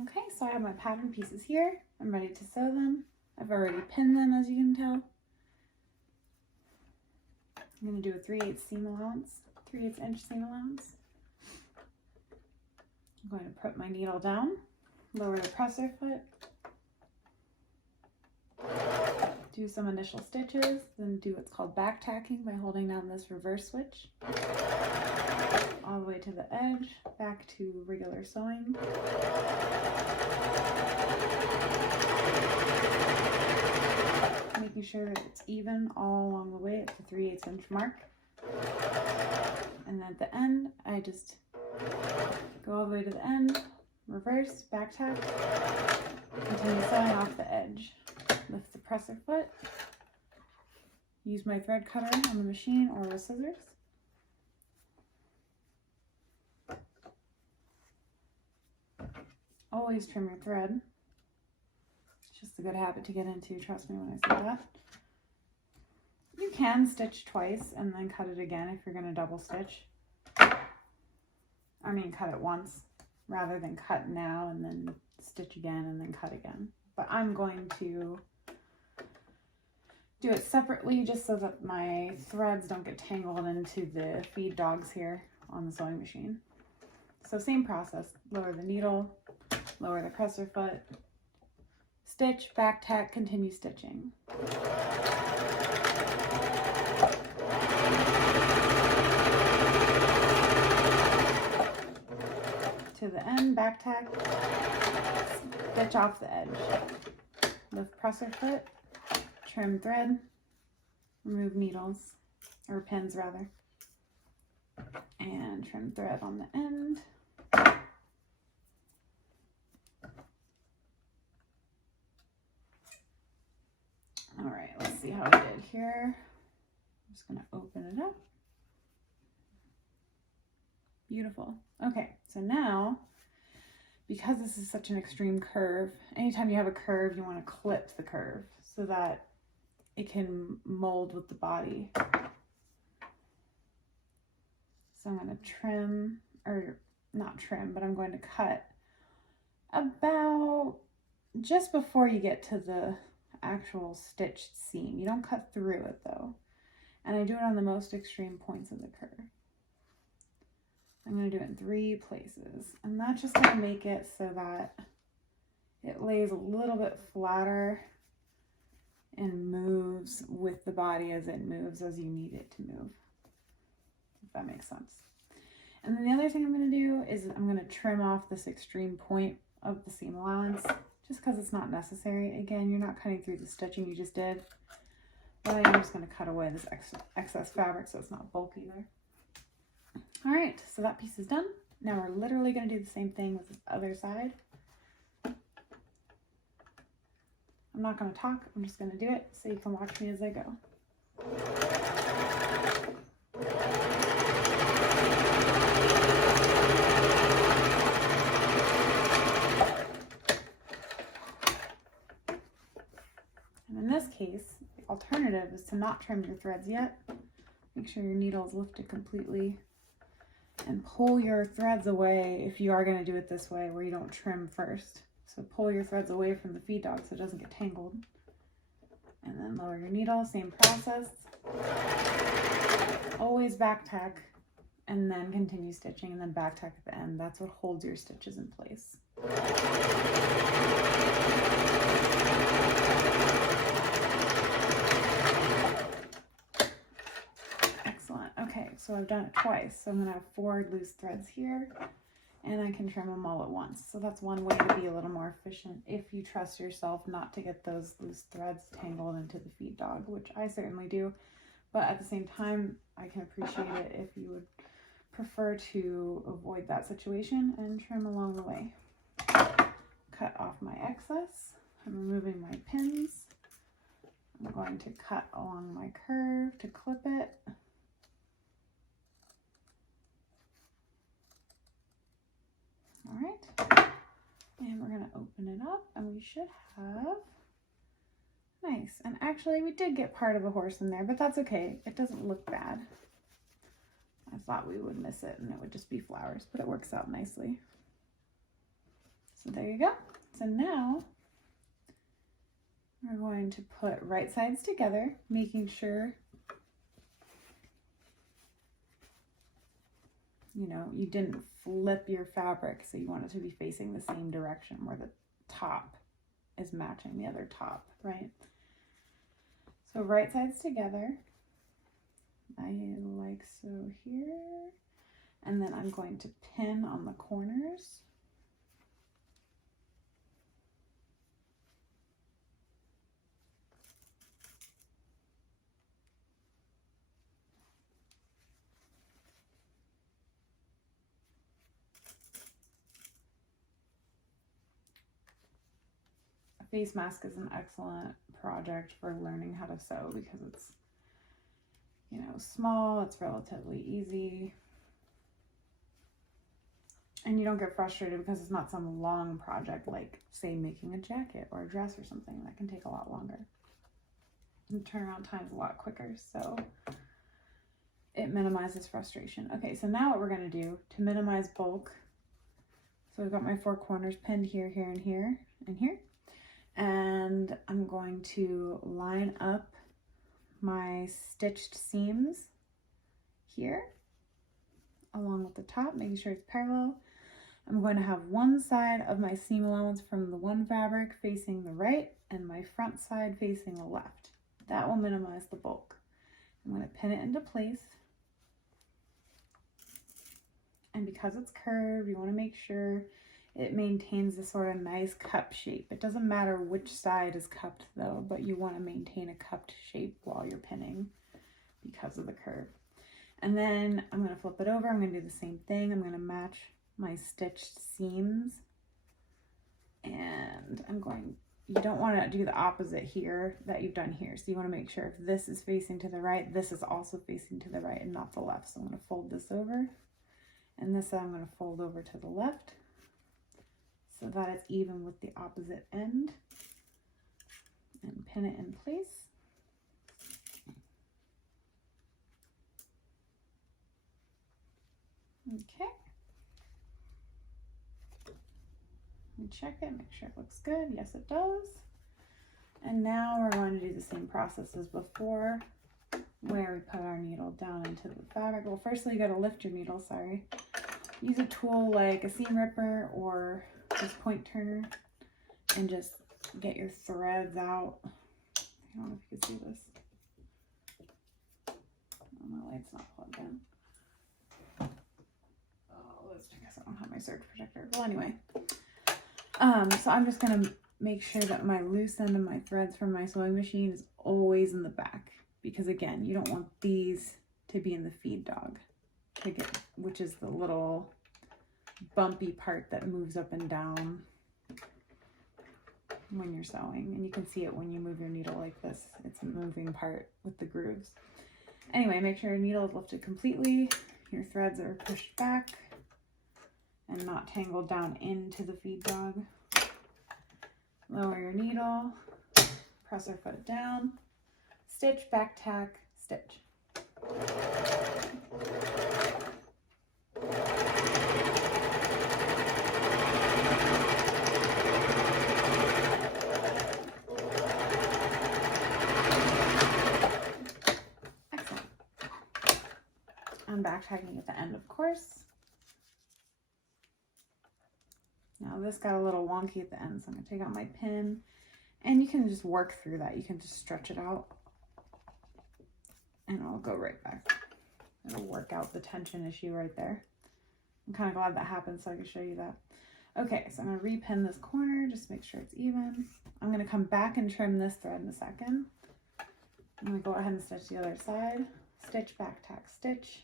Okay, so I have my pattern pieces here. I'm ready to sew them. I've already pinned them, as you can tell. I'm going to do a 3/8 seam allowance, 3/8 inch seam allowance. I'm going to put my needle down, lower the presser foot, do some initial stitches, then do what's called back tacking by holding down this reverse switch all the way to the edge, back to regular sewing. Making sure that it's even all along the way at the 3/8 inch mark. And then at the end, I just go all the way to the end, reverse, back tack, continue sewing off the edge. Lift the presser foot, use my thread cutter on the machine or with scissors. Always trim your thread. It's just a good habit to get into, trust me when I say that. You can stitch twice and then cut it again if you're going to double stitch. I mean cut it once rather than cut now and then stitch again and then cut again. But I'm going to do it separately just so that my threads don't get tangled into the feed dogs here on the sewing machine. So same process, lower the needle, lower the presser foot, stitch, back tack, continue stitching. To the end, back tack, stitch off the edge. Lift presser foot, trim thread, remove needles, or pins rather, and trim thread on the end. All right, let's see how I did here. I'm just gonna open it up. Beautiful. Okay, so now, because this is such an extreme curve, anytime you have a curve, you want to clip the curve so that it can mold with the body. So I'm going to trim, or not trim, but I'm going to cut about just before you get to the actual stitched seam. You don't cut through it though. And I do it on the most extreme points of the curve. I'm going to do it in 3 places, and that's just going to make it so that it lays a little bit flatter and moves with the body as it moves as you need it to move, if that makes sense. And then the other thing I'm going to do is I'm going to trim off this extreme point of the seam allowance just because it's not necessary. Again, you're not cutting through the stitching you just did, but I'm just going to cut away this excess fabric so it's not bulky there. All right, so that piece is done. Now we're literally going to do the same thing with the other side. I'm not going to talk, I'm just going to do it so you can watch me as I go. And in this case, the alternative is to not trim your threads yet. Make sure your needle is lifted completely. And pull your threads away if you are going to do it this way where you don't trim first. So pull your threads away from the feed dog so it doesn't get tangled. And then lower your needle, same process. Always back tack and then continue stitching and then back tack at the end. That's what holds your stitches in place. Okay, so I've done it twice. So I'm going to have 4 loose threads here, and I can trim them all at once. So that's one way to be a little more efficient if you trust yourself not to get those loose threads tangled into the feed dog, which I certainly do. But at the same time, I can appreciate it if you would prefer to avoid that situation and trim along the way. Cut off my excess. I'm removing my pins. I'm going to cut along my curve to clip it. All right, and we're going to open it up and we should have, nice, and actually we did get part of a horse in there, but that's okay, it doesn't look bad. I thought we would miss it and it would just be flowers, but it works out nicely. So there you go. So now we're going to put right sides together, making sure, you know, you didn't flip your fabric, so you want it to be facing the same direction where the top is matching the other top, right? So right sides together, I like so here, and then I'm going to pin on the corners. Face mask is an excellent project for learning how to sew because it's, you know, small, it's relatively easy, and you don't get frustrated because it's not some long project like, say, making a jacket or a dress or something that can take a lot longer. And turnaround time's a lot quicker, so it minimizes frustration. Okay, so now what we're going to do to minimize bulk, so I've got my 4 corners pinned here, here, and here, and here. And I'm going to line up my stitched seams here along with the top, making sure it's parallel. I'm going to have one side of my seam allowance from the one fabric facing the right and my front side facing the left. That will minimize the bulk. I'm going to pin it into place. And because it's curved, you want to make sure it maintains a sort of nice cup shape. It doesn't matter which side is cupped though, but you want to maintain a cupped shape while you're pinning because of the curve. And then I'm going to flip it over. I'm going to do the same thing. I'm going to match my stitched seams. And you don't want to do the opposite here that you've done here. So you want to make sure if this is facing to the right, this is also facing to the right and not the left. So I'm going to fold this over. And this side I'm going to fold over to the left, so that it's even with the opposite end, and pin it in place. Okay. We check it, make sure it looks good. Yes, it does. And now we're going to do the same process as before, where we put our needle down into the fabric. Well, firstly, you got to lift your needle, sorry. Use a tool like a seam ripper or this point turner and just get your threads out. I don't know if you can see this. Oh, my light's not plugged in. Oh, that's because I don't have my surge protector. Well, anyway. So I'm just going to make sure that my loose end of my threads from my sewing machine is always in the back. Because again, you don't want these to be in the feed dog, which is the little bumpy part that moves up and down when you're sewing. And you can see it when you move your needle like this. It's a moving part with the grooves. Anyway, make sure your needle is lifted completely. Your threads are pushed back and not tangled down into the feed dog. Lower your needle, press our foot down, stitch, back tack, stitch. Excellent. I'm back tacking at the end, of course. Now this got a little wonky at the end, so I'm going to take out my pin, and you can just work through that. You can just stretch it out, and I'll go right back. It'll work out the tension issue right there. I'm kind of glad that happened so I can show you that. Okay, so I'm going to repin this corner, just make sure it's even. I'm going to come back and trim this thread in a second. I'm going to go ahead and stitch the other side. Stitch, back tack, stitch.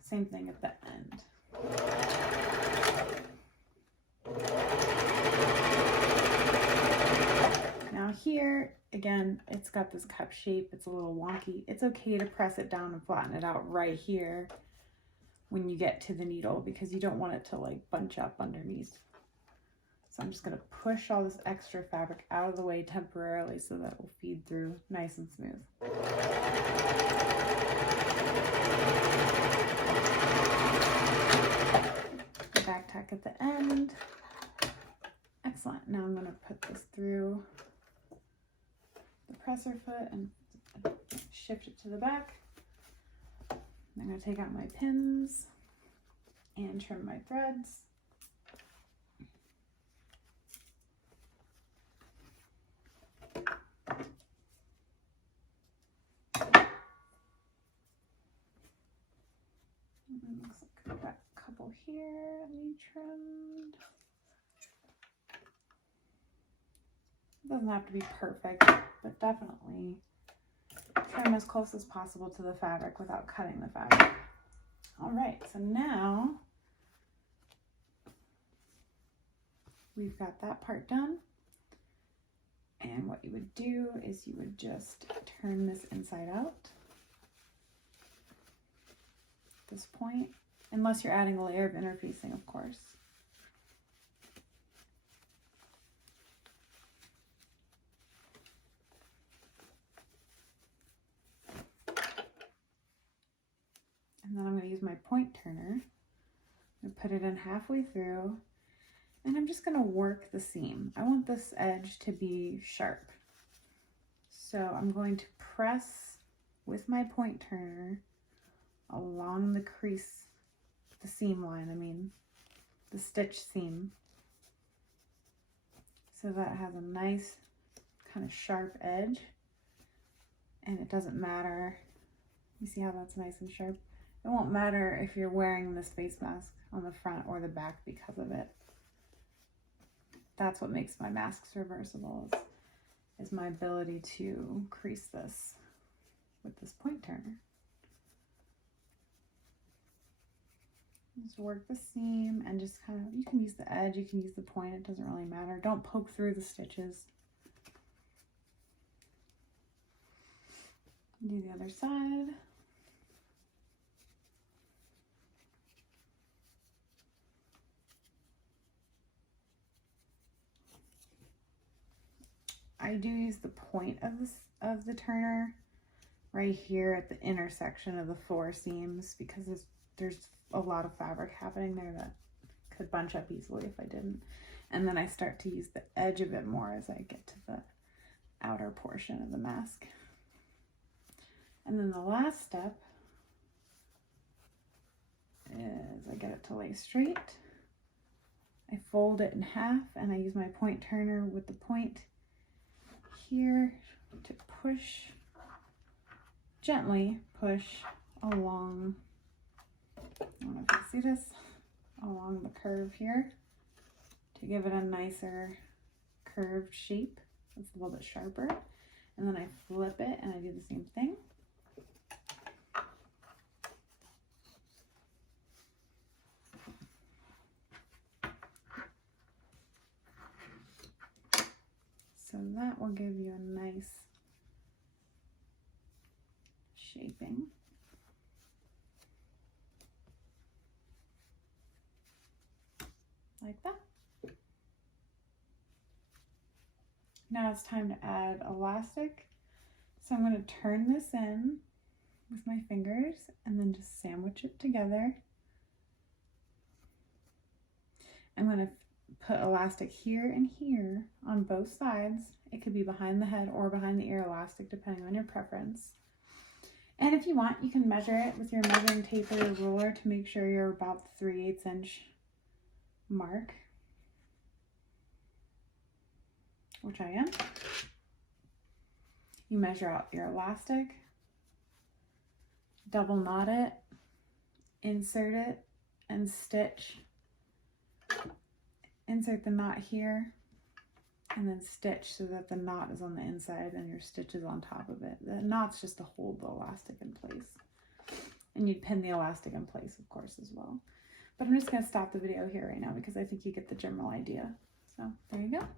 Same thing at the end. Now here, again, it's got this cup shape. It's a little wonky. It's okay to press it down and flatten it out right here when you get to the needle because you don't want it to like bunch up underneath. So I'm just going to push all this extra fabric out of the way temporarily so that it will feed through nice and smooth. Back tack at the end. Now I'm going to put this through the presser foot and shift it to the back. I'm going to take out my pins and trim my threads. Looks like I've got a couple here that need trimmed. It doesn't have to be perfect, but definitely trim as close as possible to the fabric without cutting the fabric. All right, so now we've got that part done. And what you would do is you would just turn this inside out. At this point, unless you're adding a layer of interfacing, of course. And then I'm going to use my point turner and put it in halfway through, and I'm just going to work the seam. I want this edge to be sharp. So I'm going to press with my point turner along the crease, the seam line, the stitch seam, so that it has a nice kind of sharp edge, and it doesn't matter. You see how that's nice and sharp? It won't matter if you're wearing this face mask on the front or the back because of it. That's what makes my masks reversible, is my ability to crease this with this point turner. Just work the seam and just kind of, you can use the edge, you can use the point, it doesn't really matter. Don't poke through the stitches. Do the other side. I do use the point of the turner right here at the intersection of the 4 seams because there's a lot of fabric happening there that could bunch up easily if I didn't. And then I start to use the edge of it more as I get to the outer portion of the mask. And then the last step is I get it to lay straight. I fold it in half and I use my point turner with the point here to push, gently push along, I don't know if you see this, along the curve here to give it a nicer curved shape. It's a little bit sharper. And then I flip it and I do the same thing. So that will give you a nice shaping. Like that. Now it's time to add elastic. So I'm going to turn this in with my fingers and then just sandwich it together. I'm going to put elastic here and here on both sides. It could be behind the head or behind the ear elastic depending on your preference. And if you want, you can measure it with your measuring tape or your ruler to make sure you're about the 3/8 inch mark, which I am. You measure out your elastic, double knot it, insert it, and stitch. Insert the knot here and then stitch so that the knot is on the inside and your stitch is on top of it. The knot's just to hold the elastic in place. And you'd pin the elastic in place, of course, as well. But I'm just going to stop the video here right now because I think you get the general idea. So there you go.